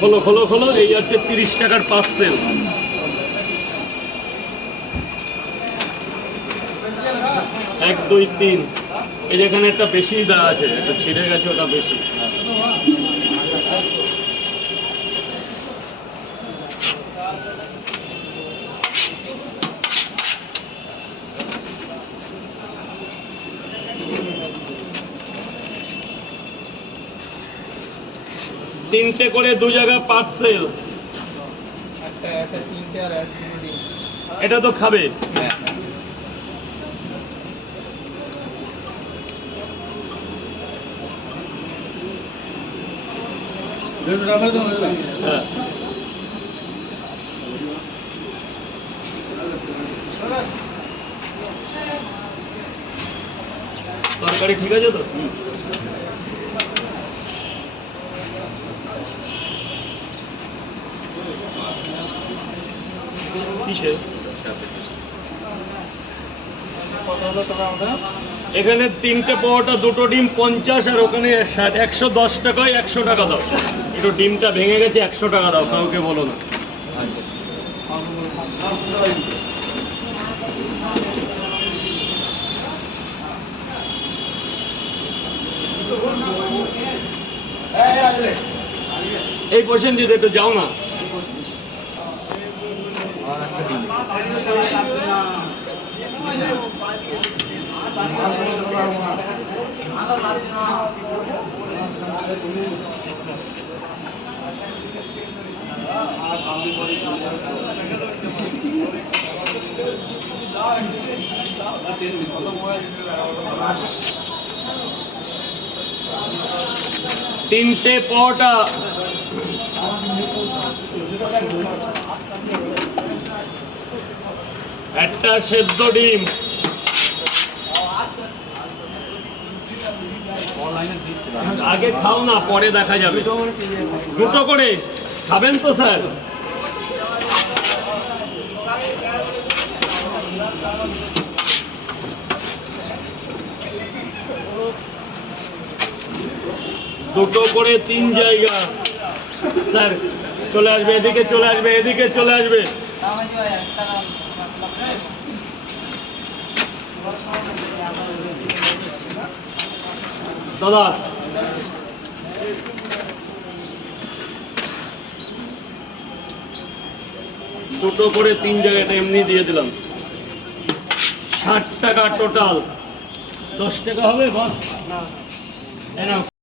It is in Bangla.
খোলো খোলো খোলো, এই হচ্ছে তিরিশ টাকার পার্সেল এক, দুই, তিন। এই যেখানে একটা বেশি দেওয়া আছে একটা ছিঁড়ে গেছে ওটা বেশি। তিনটে করে দু জায়গা পার্সেল একটা একটা তিনটে আর এক এটা তো খাবে। হ্যাঁ। হ্যাঁ। তরকারি ঠিক আছে তো? কিসে এখানে তিনটে পাওয়াটা দুটো ডিম পঞ্চাশ, আর ওখানে একশো দশ টাকায় একশো টাকা দাও। একটু ডিমটা ভেঙে গেছে, একশো টাকা দাও, কাউকে বলো না। এই প্রসেনজিৎ, একটু যাও না। তিনটে পরোটা। একটা সেদ্ধ ডিম। আগে খাও না, পরে দেখা যাবে। দুটো করে। খাবেন তো, স্যার। দুটো করে তিন জায়গা। স্যার, চলে আসবে, এদিকে চলে আসবে, এদিকে চলে আসবে। দাদা। দুটো করে তিন জায়গাটা এমনি দিয়ে দিলাম। ষাট টাকা টোটাল দশ টাকা হবে, বাস? নাও